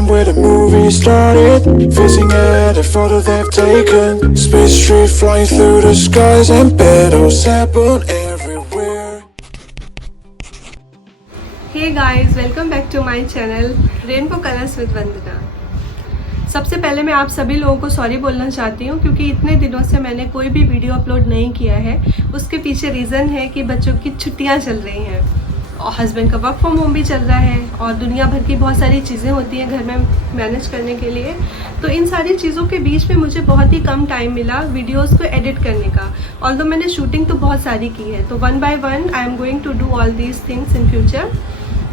time where the movie started, facing every photo they've taken. Space street flying through the skies and battles happen everywhere. Hey guys, welcome back to my channel Rainbow Colors with Vandana। सबसे पहले मैं आप सभी लोगों को sorry बोलना चाहती हूँ क्योंकि इतने दिनों से मैंने कोई भी वीडियो अपलोड नहीं किया है। उसके पीछे रीज़न है कि बच्चों की छुट्टियाँ चल रही हैं और हस्बैंड का वर्क फ्रॉम होम भी चल रहा है और दुनिया भर की बहुत सारी चीज़ें होती हैं घर में मैनेज करने के लिए। तो इन सारी चीज़ों के बीच में मुझे बहुत ही कम टाइम मिला वीडियोस को एडिट करने का। ऑल्दो मैंने शूटिंग तो बहुत सारी की है, तो one by one I am going to do all these things in future.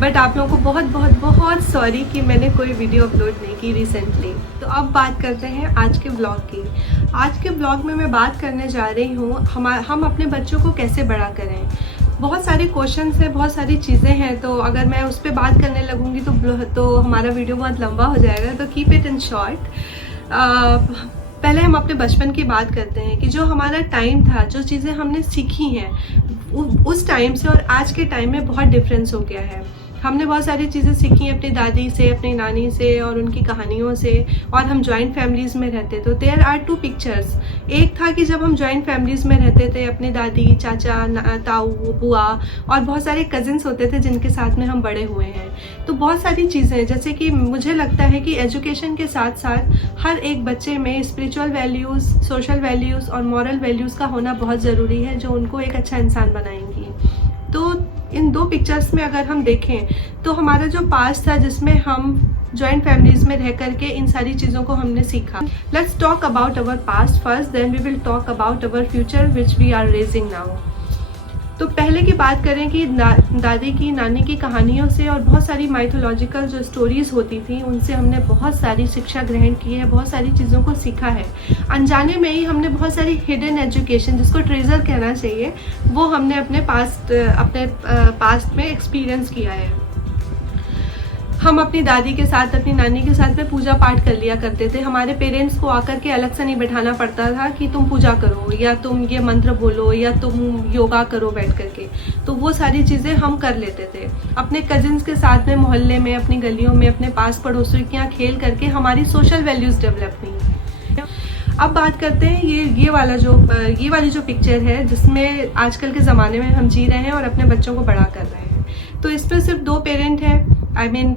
But आप लोगों को बहुत बहुत बहुत सॉरी कि मैंने कोई वीडियो अपलोड नहीं की रिसेंटली। तो अब बात करते हैं आज के ब्लॉग की। आज के ब्लॉग में मैं बात करने जा रही हूँ हम अपने बच्चों को कैसे बड़ा करें। बहुत सारे क्वेश्चंस हैं, बहुत सारी चीज़ें हैं, तो अगर मैं उस पर बात करने लगूँगी तो हमारा वीडियो बहुत लंबा हो जाएगा, तो कीप इट इन शॉर्ट। पहले हम अपने बचपन की बात करते हैं कि जो हमारा टाइम था, जो चीज़ें हमने सीखी हैं उस टाइम से और आज के टाइम में बहुत डिफरेंस हो गया है। हमने बहुत सारी चीज़ें सीखी अपनी दादी से, अपनी नानी से और उनकी कहानियों से। और हम जॉइंट फैमिलीज़ में रहते, तो देयर आर टू पिक्चर्स। एक था कि जब हम जॉइंट फैमिलीज़ में रहते थे, अपनी दादी, चाचा, ताऊ, बुआ और बहुत सारे कजिन्स होते थे जिनके साथ में हम बड़े हुए हैं। तो बहुत सारी चीज़ें, जैसे कि मुझे लगता है कि एजुकेशन के साथ साथ हर एक बच्चे में स्पिरिचुअल वैल्यूज़, सोशल वैल्यूज़ और मॉरल वैल्यूज़ का होना बहुत ज़रूरी है, जो उनको एक अच्छा इंसान बनाएंगी। तो इन दो पिक्चर्स में अगर हम देखें तो हमारा जो पास्ट था, जिसमें हम जॉइंट फैमिलीज में रह करके इन सारी चीज़ों को हमने सीखा। Let's talk about our past first, then we will talk about our future which we are raising now. तो पहले की बात करें कि दादी की, नानी की कहानियों से और बहुत सारी माइथोलॉजिकल जो स्टोरीज़ होती थी उनसे हमने बहुत सारी शिक्षा ग्रहण की है, बहुत सारी चीज़ों को सीखा है। अनजाने में ही हमने बहुत सारी हिडन एजुकेशन, जिसको ट्रेजर कहना चाहिए, वो हमने अपने पास्ट में एक्सपीरियंस किया है। हम अपनी दादी के साथ, अपनी नानी के साथ में पूजा पाठ कर लिया करते थे। हमारे पेरेंट्स को आकर के अलग से नहीं बैठाना पड़ता था कि तुम पूजा करो या तुम ये मंत्र बोलो या तुम योगा करो बैठ करके। तो वो सारी चीज़ें हम कर लेते थे। अपने कजिन्स के साथ में मोहल्ले में, अपनी गलियों में, अपने पास पड़ोसियों के यहाँ खेल करके हमारी सोशल वैल्यूज़ डेवलप हुई। अब बात करते हैं ये वाली जो पिक्चर है, जिसमें आजकल के ज़माने में हम जी रहे हैं और अपने बच्चों को बड़ा कर रहे हैं। तो इस पर सिर्फ दो पेरेंट हैं, आई मीन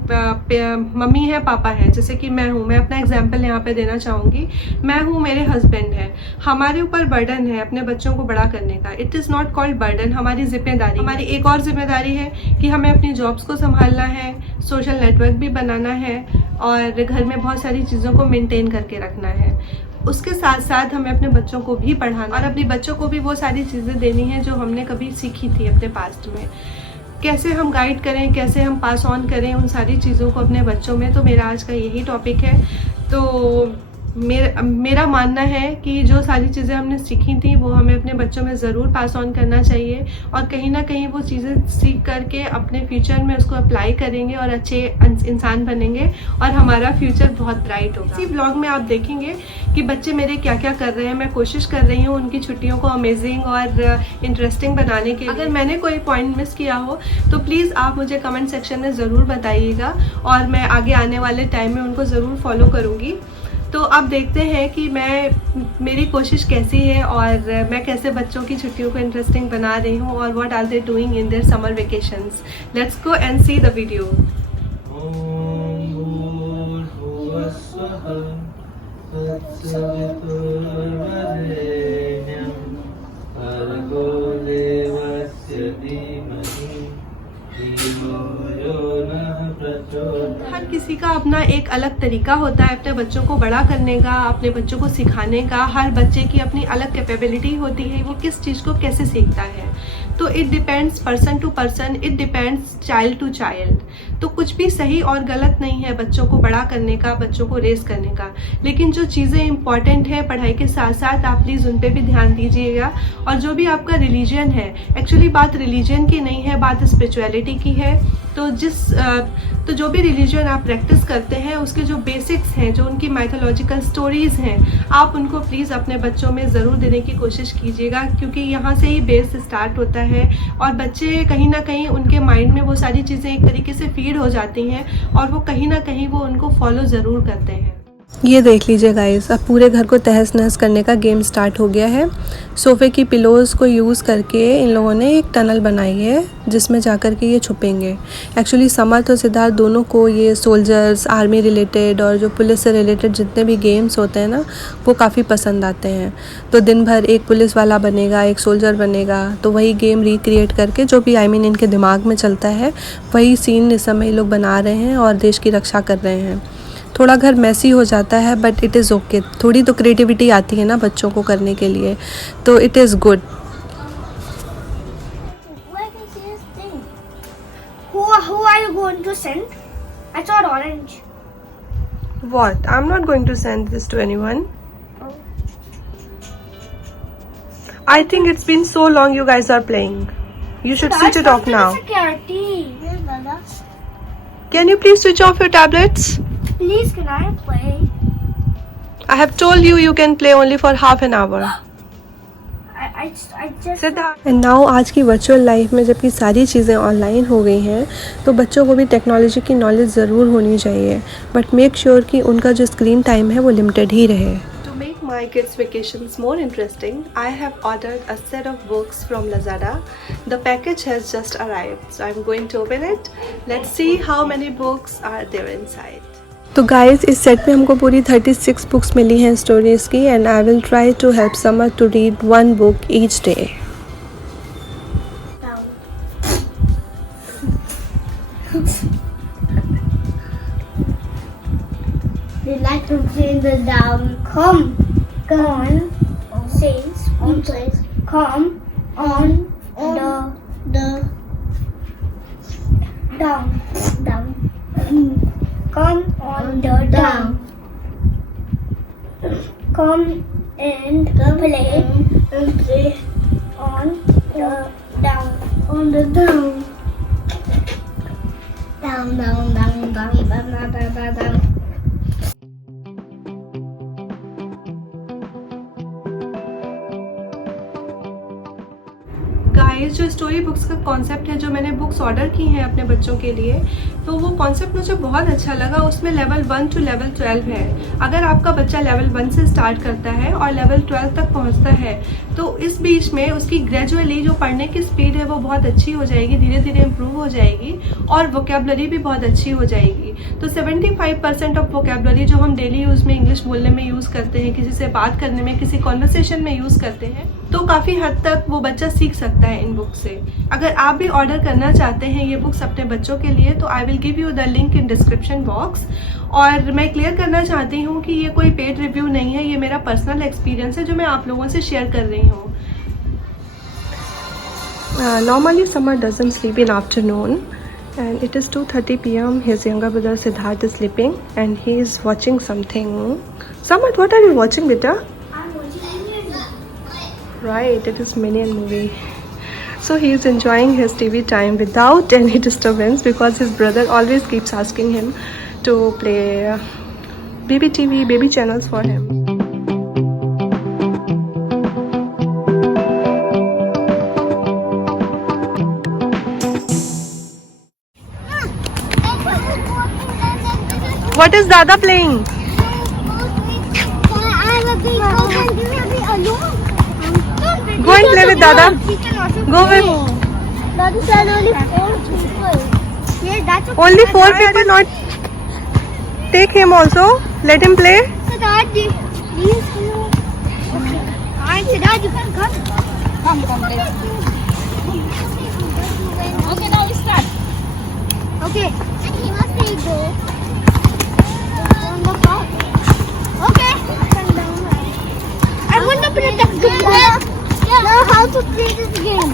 मम्मी है, पापा है। जैसे कि मैं हूँ, मैं अपना एग्जाम्पल यहाँ पे देना चाहूँगी। मैं हूँ, मेरे हस्बैंड है। हमारे ऊपर बर्डन है अपने बच्चों को बड़ा करने का। It is not called burden, हमारी जिम्मेदारी। हमारी एक और जिम्मेदारी है कि हमें अपनी जॉब्स को संभालना है, सोशल नेटवर्क भी बनाना है और घर में बहुत सारी चीज़ों को मेनटेन करके रखना है। उसके साथ साथ हमें अपने बच्चों को भी पढ़ाना और अपने बच्चों को भी वो सारी चीज़ें देनी है जो हमने कभी सीखी थी अपने पास्ट में। कैसे हम गाइड करें, कैसे हम पास ऑन करें उन सारी चीज़ों को अपने बच्चों में। तो मेरा आज का यही टॉपिक है। तो मेरा मानना है कि जो सारी चीज़ें हमने सीखी थी वो हमें अपने बच्चों में ज़रूर पास ऑन करना चाहिए और कहीं ना कहीं वो चीज़ें सीख करके अपने फ्यूचर में उसको अप्लाई करेंगे और अच्छे इंसान बनेंगे और हमारा फ्यूचर बहुत ब्राइट होगा। इसी ब्लॉग में आप देखेंगे कि बच्चे मेरे क्या क्या कर रहे हैं। मैं कोशिश कर रही हूँ उनकी छुट्टियों को अमेजिंग और इंटरेस्टिंग बनाने के लिए। अगर मैंने कोई पॉइंट मिस किया हो तो प्लीज़ आप मुझे कमेंट सेक्शन में ज़रूर बताइएगा और मैं आगे आने वाले टाइम में उनको ज़रूर फॉलो करूँगी। तो अब देखते हैं कि मेरी कोशिश कैसी है और मैं कैसे बच्चों की छुट्टियों को इंटरेस्टिंग बना रही हूँ और what are they doing in their summer vacations. Let's go and see the video. हर किसी का अपना एक अलग तरीका होता है अपने बच्चों को बड़ा करने का, अपने बच्चों को सिखाने का। हर बच्चे की अपनी अलग कैपेबिलिटी होती है, वो किस चीज़ को कैसे सीखता है। तो it depends person to person, it depends child to child. तो कुछ भी सही और गलत नहीं है बच्चों को बड़ा करने का, बच्चों को रेस करने का। लेकिन जो चीज़ें इंपॉर्टेंट है पढ़ाई के साथ साथ, आप प्लीज़ उन पर भी ध्यान दीजिएगा। और जो भी आपका रिलीजन है, एक्चुअली बात रिलीजन की नहीं है, बात स्पिरिचुअलिटी की है। तो जो भी रिलीजन आप प्रैक्टिस करते हैं उसके जो बेसिक्स हैं, जो उनकी माइथोलॉजिकल स्टोरीज़ हैं, आप उनको प्लीज़ अपने बच्चों में ज़रूर देने की कोशिश कीजिएगा, क्योंकि यहाँ से ही बेस स्टार्ट होता है। और बच्चे कहीं ना कहीं उनके माइंड में वो सारी चीज़ें एक तरीके से फीड हो जाती हैं और वो कहीं ना कहीं वो उनको फॉलो ज़रूर करते हैं। ये देख लीजिए गाइस, अब पूरे घर को तहस नहस करने का गेम स्टार्ट हो गया है। सोफ़े की पिलोज़ को यूज़ करके इन लोगों ने एक टनल बनाई है जिसमें जाकर के ये छुपेंगे। एक्चुअली समर्थ और सिद्धार्थ दोनों को ये सोल्जर्स, आर्मी रिलेटेड और जो पुलिस से रिलेटेड जितने भी गेम्स होते हैं ना, वो काफ़ी पसंद आते हैं। तो दिन भर एक पुलिस वाला बनेगा, एक सोल्जर बनेगा, तो वही गेम रिक्रिएट करके जो भी इनके दिमाग में चलता है वही सीन इस समय ये लोग बना रहे हैं और देश की रक्षा कर रहे हैं। थोड़ा घर मैसी हो जाता है बट इट इज़ ओके। थोड़ी तो क्रिएटिविटी आती है ना बच्चों को करने के लिए, तो it is good. Who are you going to send? I saw orange. What? I'm not going to send this to anyone. I think it's been so long you guys are playing. You should switch it off now. Security. Yes, Dada. Can you please switch off your tablets? Please, can I play? I have told you can play only for half an hour. I just. Siddharth. And now आज की virtual life में जबकि सारी चीज़ें online हो गई हैं, तो बच्चों को भी टेक्नोलॉजी की नॉलेज ज़रूर होनी चाहिए, बट मेक श्योर कि उनका जो स्क्रीन टाइम है वो लिमिटेड ही रहे। To make my kids' vacations more interesting, I have ordered a set of books from Lazada. The package has just arrived, so I'm going to open it. Let's see how many books are there inside. तो guys, इस set में हमको पूरी 36 books मिली हैं stories की, and I will try to help Samar to read 1 book each day. They like to play the down. Come on, says on says. Come on the down. Come on the down. Come and play on the down. On the down. Down. Guys, जो story books का concept है, जो मैंने books order की हैं अपने बच्चों के लिए, तो वो कॉन्सेप्ट मुझे बहुत अच्छा लगा। उसमें लेवल 1 to लेवल 12 है। अगर आपका बच्चा लेवल 1 से स्टार्ट करता है और लेवल 12 तक पहुंचता है, तो इस बीच में उसकी ग्रेजुअली जो पढ़ने की स्पीड है वो बहुत अच्छी हो जाएगी, धीरे धीरे इम्प्रूव हो जाएगी और वोकेबलरी भी बहुत अच्छी हो जाएगी। तो 75% ऑफ वोकेबलरी जो हम डेली यूज़ में इंग्लिश बोलने में यूज़ करते हैं, किसी से बात करने में, किसी कॉन्वर्सेशन में यूज़ करते हैं, तो काफ़ी हद तक वो बच्चा सीख सकता है इन बुक से। अगर आप भी ऑर्डर करना चाहते हैं ये बुक्स अपने बच्चों के लिए, तो I will give you the link in description box. और मैं क्लियर करना चाहती हूँ कि ये कोई पेड रिव्यू नहीं है, ये मेरा पर्सनल एक्सपीरियंस है जो मैं आप लोगों से शेयर कर रही हूँ। Normally Samar doesn't sleep in afternoon, and it is 2:30 p.m. His younger brother Siddharth is sleeping and he is watching something. Samar, what are you watching, beta? I'm watching Minion. Right, it is Minion movie. So he is enjoying his TV time without any disturbance because his brother always keeps asking him to play baby TV, baby channels for him. What is Dada playing? Go and play with Dada. Go with. Dada said only 4 people. Yeah, that's okay. Only 4 people, not. Take him also. Let him play. Siddharth, please. Okay. Alright, Siddharth, you can come. Come, let's. Okay, now we start. Okay. And you must say go. On the top. Okay. I want to play the game. Know how to play this game.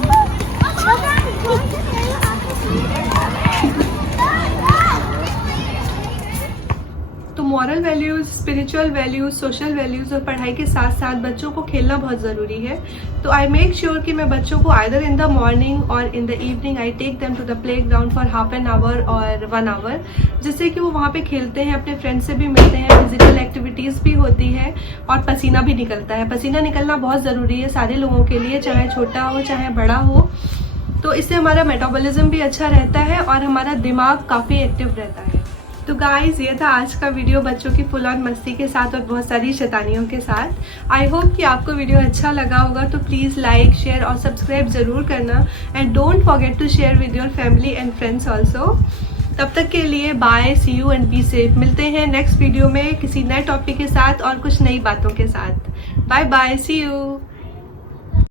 तो moral values, spiritual values, social values और पढ़ाई के साथ साथ बच्चों को खेलना बहुत ज़रूरी है। तो आई मेक श्योर कि मैं बच्चों को आइदर इन द मॉर्निंग और in the evening I take them to the playground for half an hour और 1 आवर, जिससे कि वो वहाँ पे खेलते हैं, अपने फ्रेंड्स से भी मिलते हैं, फिजिकल एक्टिविटीज़ भी होती है और पसीना भी निकलता है। पसीना निकलना बहुत ज़रूरी है सारे लोगों के लिए, चाहे छोटा हो चाहे बड़ा हो। तो इससे हमारा मेटाबॉलिज्म भी अच्छा रहता है और हमारा दिमाग काफ़ी एक्टिव रहता है। तो गाइज ये था आज का वीडियो बच्चों की फुल ऑन मस्ती के साथ और बहुत सारी शैतानियों के साथ। आई होप कि आपको वीडियो अच्छा लगा होगा, तो प्लीज़ लाइक शेयर और सब्सक्राइब ज़रूर करना and don't forget to share with your family and friends also. तब तक के लिए bye, see you and be safe. मिलते हैं नेक्स्ट वीडियो में किसी नए टॉपिक के साथ और कुछ नई बातों के साथ। Bye bye, see you.